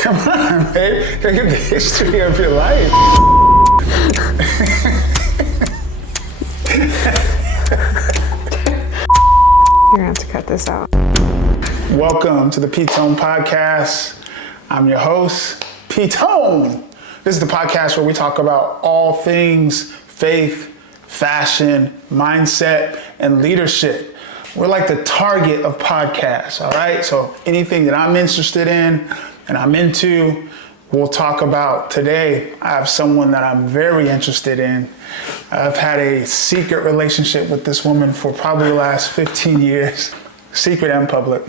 Come on, babe. Look at the history of your life. You're gonna have to cut this out. Welcome to the Ptone podcast. I'm your host, Ptone. This is the podcast where we talk about all things faith, fashion, mindset, and leadership. We're like the target of podcasts, all right? So anything that I'm interested in and I'm into, we'll talk about. Today, I have someone that I'm very interested in. I've had a secret relationship with this woman for probably the last 15 years, secret and public.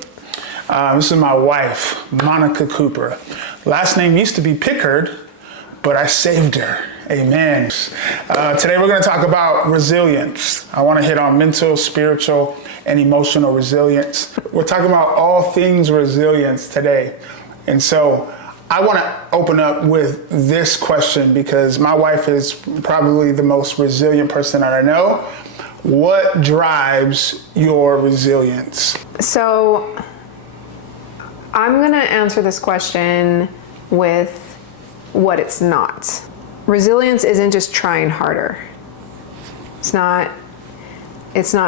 This is my wife, Monica Cooper. Last name used to be Pickard, but I saved her. Amen. Today we're going to talk about resilience. I want to hit on mental, spiritual, and emotional resilience. We're talking about all things resilience today. And so I want to open up with this question because my wife is probably the most resilient person that I know. What drives your resilience? So I'm going to answer this question with what it's not. Resilience isn't just trying harder. It's not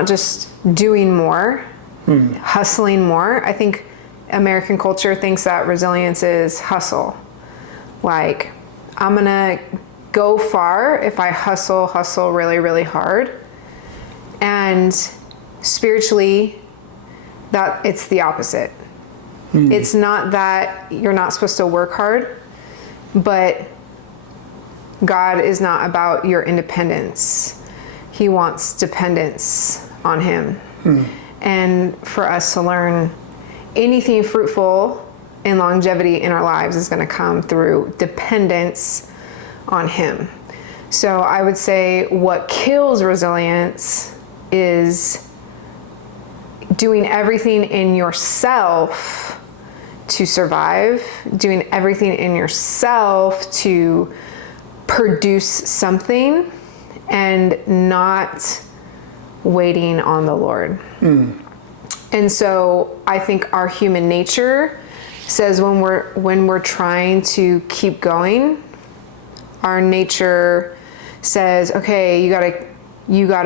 just doing more, hustling more. I think American culture thinks that resilience is hustle. Like, I'm gonna go far if I hustle really, really hard. And spiritually, that it's the opposite. It's not that you're not supposed to work hard, but God is not about your independence. He wants dependence on him. And for us to learn anything fruitful and longevity in our lives is going to come through dependence on him. So I would say what kills resilience is doing everything in yourself to survive, doing everything in yourself to produce something and not waiting on the Lord. And so I think our human nature says when we're trying to keep going, our nature says, okay, you have to, you got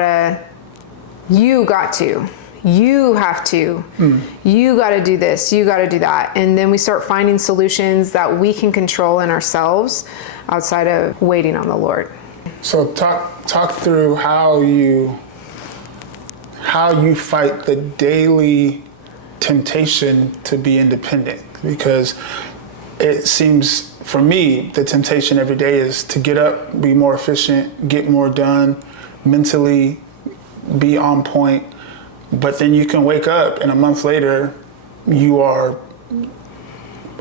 to do this, you got to do that. And then we start finding solutions that we can control in ourselves outside of waiting on the Lord. So talk through how you fight the daily temptation to be independent, because it seems for me the temptation every day is to get up, be more efficient, get more done, mentally be on point, but then you can wake up and a month later you are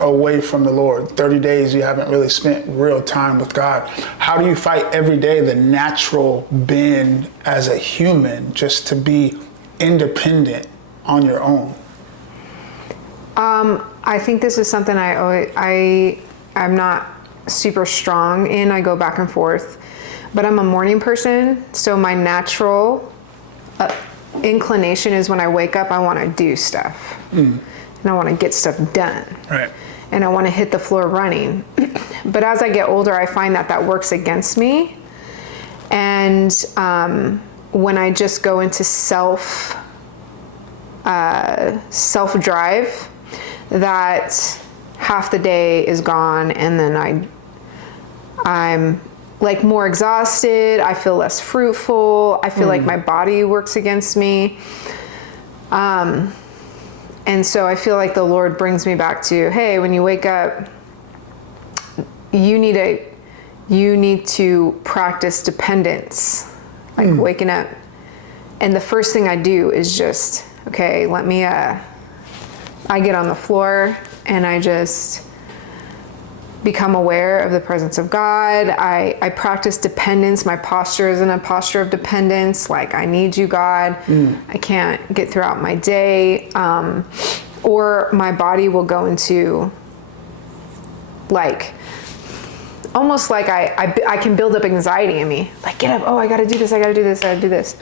away from the Lord. 30 days you haven't really spent real time with God. How do you fight every day the natural bend as a human just to be independent on your own? I think this is something I'm not super strong in. I go back and forth, but I'm a morning person. So my natural inclination is when I wake up, I want to do stuff and I want to get stuff done. Right. And I want to hit the floor running. But as I get older, I find that works against me. And when I just go into self-drive, that half the day is gone, and then I'm like more exhausted. I feel less fruitful. I feel like my body works against me. And so I feel like the Lord brings me back to, hey, when you wake up, you need to practice dependence, like waking up. And the first thing I do is just, okay, I get on the floor and I just become aware of the presence of God. I practice dependence. My posture is in a posture of dependence. Like, I need you, God. I can't get throughout my day. Or my body will go into like, almost like I can build up anxiety in me. Like, get up. Oh, I got to do this. I got to do this. I got to do this.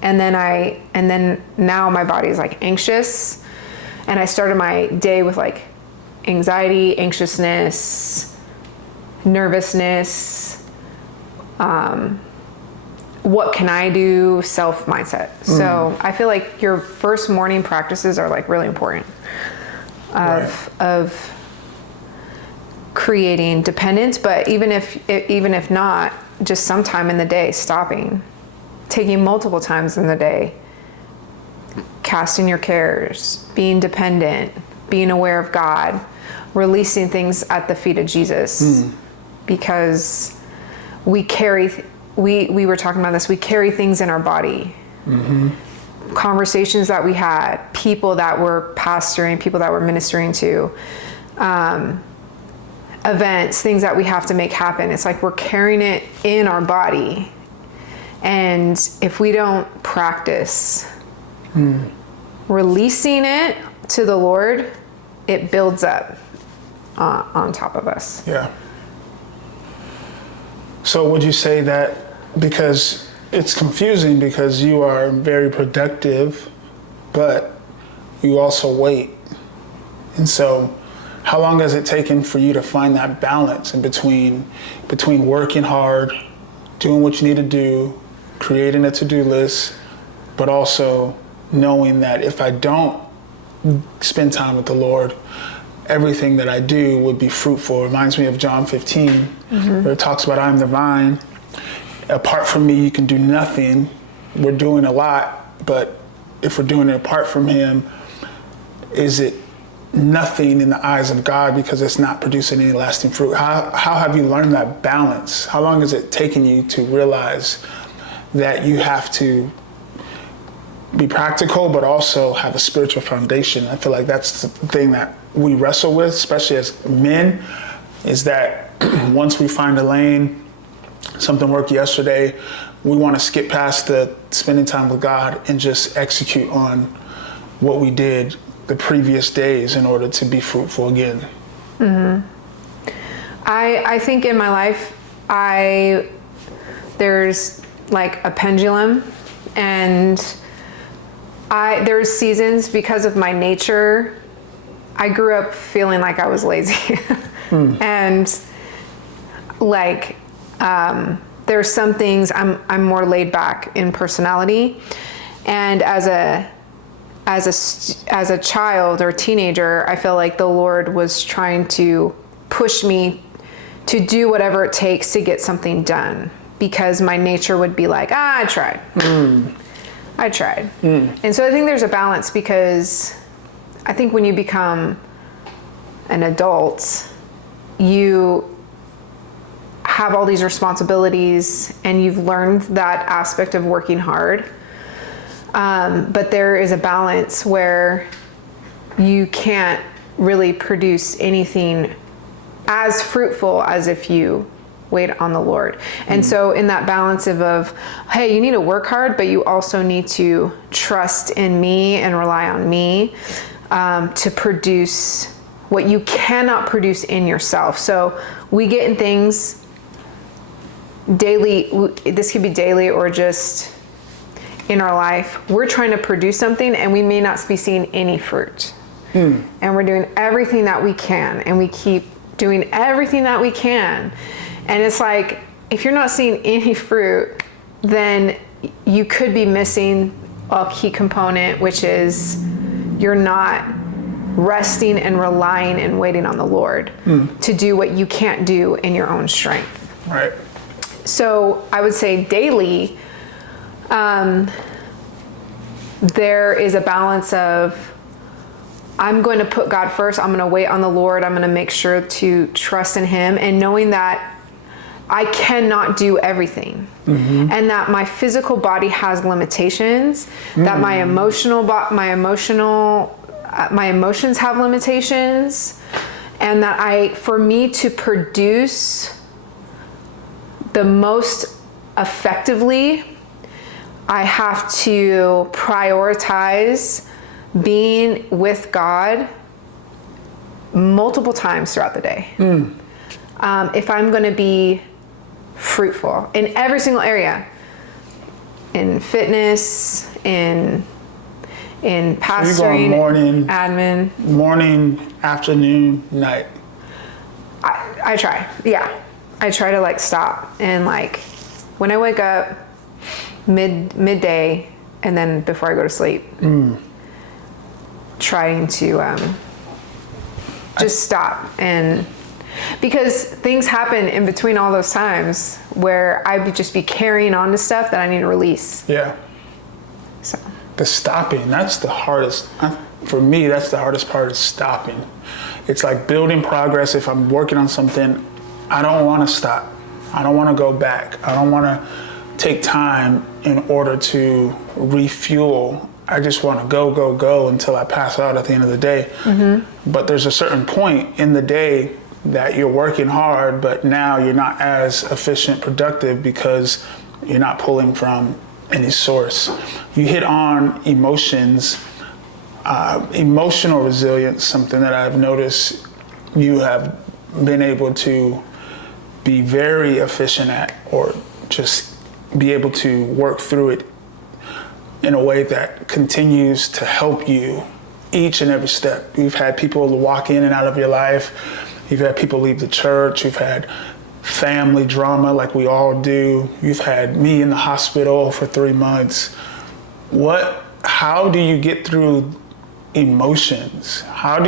And then now my body is like anxious. And I started my day with like anxiety, anxiousness, nervousness, what can I do, self mindset. So I feel like your first morning practices are like really important of creating dependence. But even if not, just sometime in the day, stopping, taking multiple times in the day, casting your cares, being dependent, being aware of God, releasing things at the feet of Jesus, because we were talking about this, we carry things in our body. Conversations that we had, people that we're pastoring, people that we're ministering to, events, things that we have to make happen. It's like we're carrying it in our body. And if we don't practice releasing it to the Lord, it builds up on top of us. Yeah. So would you say that, because it's confusing because you are very productive, but you also wait. And so how long has it taken for you to find that balance in between working hard, doing what you need to do, creating a to-do list, but also knowing that if I don't spend time with the Lord, everything that I do would be fruitful? It reminds me of John 15, where it talks about, I'm the vine. Apart from me, you can do nothing. We're doing a lot, but if we're doing it apart from him, is it nothing in the eyes of God because it's not producing any lasting fruit? How have you learned that balance? How long has it taken you to realize that you have to be practical, but also have a spiritual foundation? I feel like that's the thing that we wrestle with, especially as men, is that once we find a lane, something worked yesterday, we want to skip past the spending time with God and just execute on what we did the previous days in order to be fruitful again. I think in my life, there's like a pendulum, and there's seasons because of my nature. I grew up feeling like I was lazy. And like, there's some things I'm more laid back in personality. And as a child or teenager, I feel like the Lord was trying to push me to do whatever it takes to get something done, because my nature would be like, I tried. I tried. And so I think there's a balance, because I think when you become an adult, you have all these responsibilities and you've learned that aspect of working hard. But there is a balance where you can't really produce anything as fruitful as if you wait on the Lord. And so in that balance of, hey, you need to work hard, but you also need to trust in me and rely on me to produce what you cannot produce in yourself. So we get in things daily. This could be daily or just in our life. We're trying to produce something and we may not be seeing any fruit. And we're doing everything that we can, and we keep doing everything that we can. And it's like, if you're not seeing any fruit, then you could be missing a key component, which is you're not resting and relying and waiting on the Lord to do what you can't do in your own strength. Right. So I would say daily, there is a balance of, I'm going to put God first. I'm going to wait on the Lord. I'm going to make sure to trust in him, and knowing that I cannot do everything, and that my physical body has limitations, that my emotions have limitations, and that for me to produce the most effectively, I have to prioritize being with God multiple times throughout the day. If I'm going to be fruitful in every single area, in fitness, in in So pastoring, you go morning, admin. morning, afternoon, night. I try, yeah. I try to like stop and like when I wake up midday and then before I go to sleep, trying to just stop. And because things happen in between all those times where I would just be carrying on to stuff that I need to release. Yeah. So The stopping, that's the hardest. For me, that's the hardest part, is stopping. It's like building progress. If I'm working on something, I don't want to stop. I don't want to go back. I don't want to take time in order to refuel. I just want to go until I pass out at the end of the day. But there's a certain point in the day that you're working hard, but now you're not as efficient, productive, because you're not pulling from any source. You hit on emotions, emotional resilience, something that I've noticed you have been able to be very efficient at, or just be able to work through it in a way that continues to help you each and every step. You've had people walk in and out of your life. You've had people leave the church. You've had family drama like we all do. You've had me in the hospital for 3 months. How do you get through emotions? I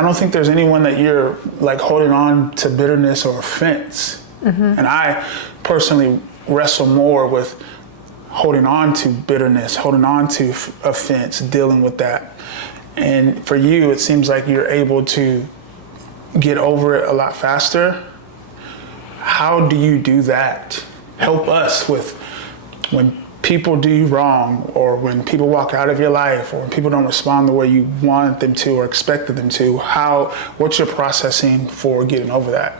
don't think there's anyone that you're like holding on to bitterness or offense. And I personally wrestle more with holding on to bitterness, holding on to offense, dealing with that. And for you, it seems like you're able to get over it a lot faster. How do you do that? Help us with when people do you wrong, or when people walk out of your life, or when people don't respond the way you want them to or expected them to. What's your processing for getting over that?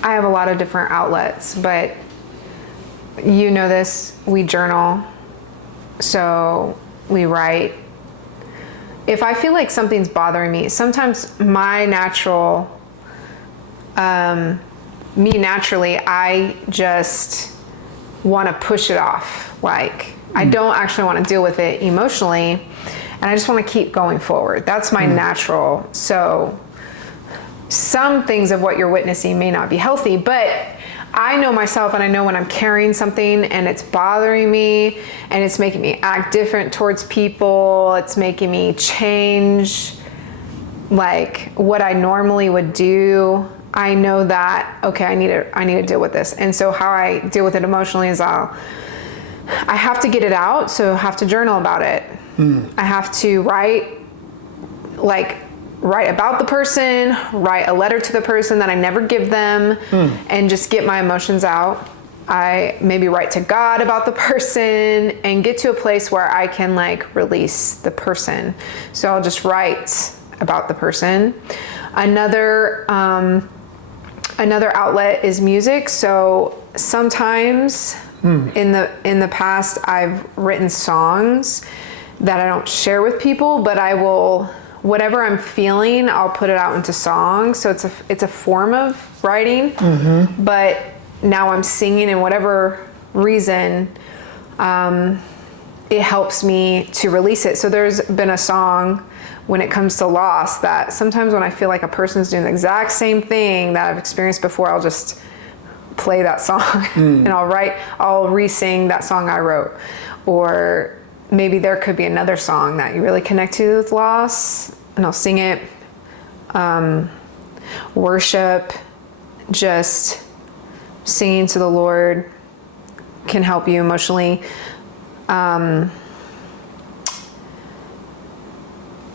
I have a lot of different outlets, but you know this, we journal, so we write. If I feel like something's bothering me, sometimes my natural, naturally, I just want to push it off. Like, I don't actually want to deal with it emotionally, and I just want to keep going forward. That's my natural. So some things of what you're witnessing may not be healthy, but I know myself, and I know when I'm carrying something and it's bothering me and it's making me act different towards people, it's making me change like what I normally would do. I know that, okay, I need to deal with this. And so how I deal with it emotionally is I have to get it out, so I have to journal about it. I have to write about the person, write a letter to the person that I never give them, and just get my emotions out. I maybe write to God about the person and get to a place where I can like release the person. So I'll just write about the person. Another outlet is music. So sometimes in the past I've written songs that I don't share with people, but I will, whatever I'm feeling, I'll put it out into songs. So it's a form of writing, but now I'm singing, and whatever reason, it helps me to release it. So there's been a song when it comes to loss that sometimes when I feel like a person's doing the exact same thing that I've experienced before, I'll just play that song and I'll re-sing that song I wrote. Or maybe there could be another song that you really connect to with loss, and I'll sing it. Worship, just singing to the Lord can help you emotionally.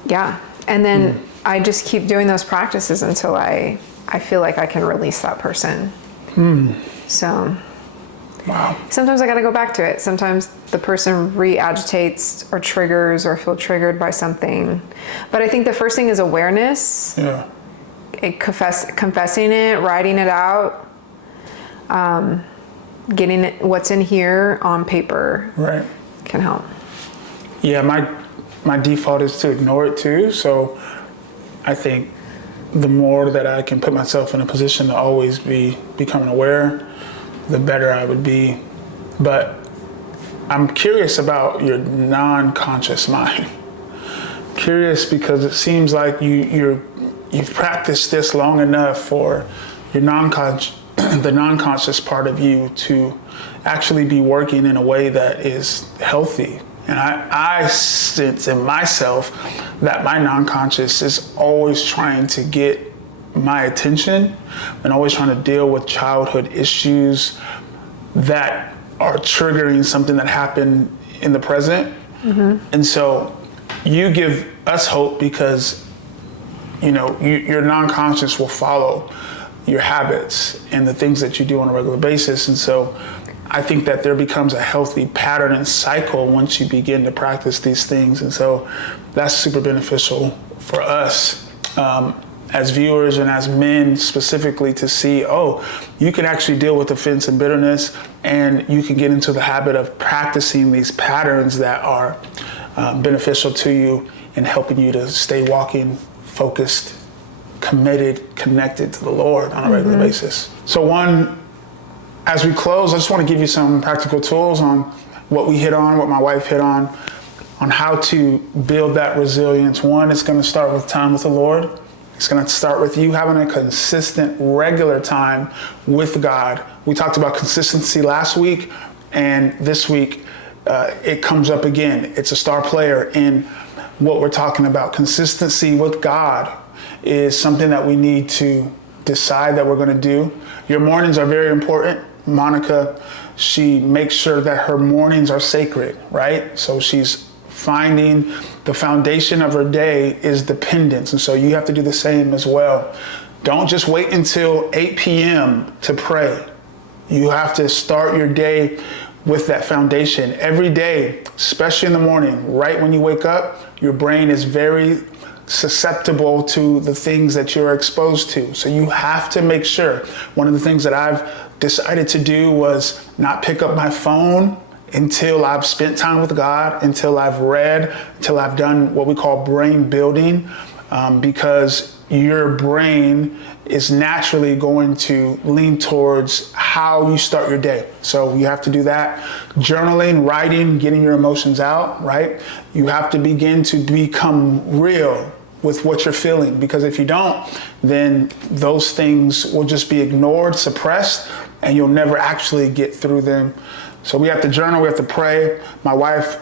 Yeah. And then I just keep doing those practices until I feel like I can release that person. So Wow. sometimes I got to go back to it. Sometimes the person re-agitates or triggers, or feel triggered by something. But I think the first thing is awareness. Yeah. Confessing it, writing it out, getting it, what's in here on paper, Right. can help. Yeah, my default is to ignore it too. So I think the more that I can put myself in a position to always be becoming aware, the better I would be But I'm curious about your non-conscious mind. Curious because it seems like you've practiced this long enough for your the non-conscious part of you to actually be working in a way that is healthy. And I sense in myself that my non-conscious is always trying to get my attention and always trying to deal with childhood issues that are triggering something that happened in the present. And so you give us hope because, your non-conscious will follow your habits and the things that you do on a regular basis. And so I think that there becomes a healthy pattern and cycle once you begin to practice these things. And so that's super beneficial for us as viewers and as men specifically to see, you can actually deal with offense and bitterness, and you can get into the habit of practicing these patterns that are beneficial to you and helping you to stay walking, focused, committed, connected to the Lord on a regular basis. So as we close, I just want to give you some practical tools on what we hit on, what my wife hit on how to build that resilience. One, it's going to start with time with the Lord. It's going to start with you having a consistent, regular time with God. We talked about consistency last week, and this week it comes up again. It's a star player in what we're talking about. Consistency with God is something that we need to decide that we're going to do. Your mornings are very important. Monica, she makes sure that her mornings are sacred, right? So she's finding the foundation of her day is dependence. And so you have to do the same as well. Don't just wait until 8 p.m. to pray. You have to start your day with that foundation. Every day, especially in the morning, right when you wake up, your brain is very susceptible to the things that you're exposed to. So you have to make sure. One of the things that I've decided to do was not pick up my phone until I've spent time with God, until I've read, until I've done what we call brain building, because your brain is naturally going to lean towards how you start your day. So you have to do that. Journaling, writing, getting your emotions out, right? You have to begin to become real with what you're feeling, because if you don't, then those things will just be ignored, suppressed, and you'll never actually get through them. So we have to journal, we have to pray. My wife,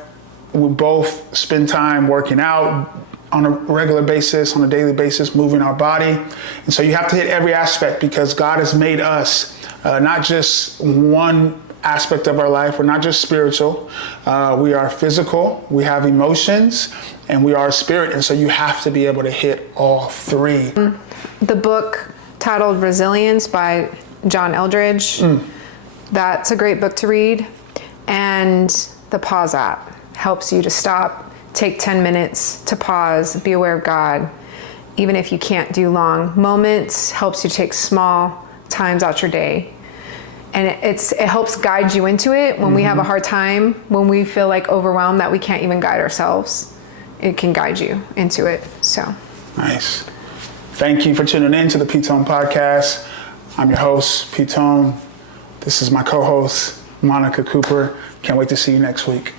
we both spend time working out on a regular basis, on a daily basis, moving our body. And so you have to hit every aspect, because God has made us not just one aspect of our life. We're not just spiritual. We are physical, we have emotions, and we are a spirit. And so you have to be able to hit all three. The book titled Resilience by John Eldridge, that's a great book to read. And the Pause app helps you to stop, take 10 minutes to pause, be aware of God. Even if you can't do long moments, helps you take small times out your day. And it helps guide you into it when we have a hard time, when we feel like overwhelmed that we can't even guide ourselves. It can guide you into it. So nice. Thank you for tuning in to the Ptone podcast. I'm your host, Ptone. This is my co-host, Monica Cooper. Can't wait to see you next week.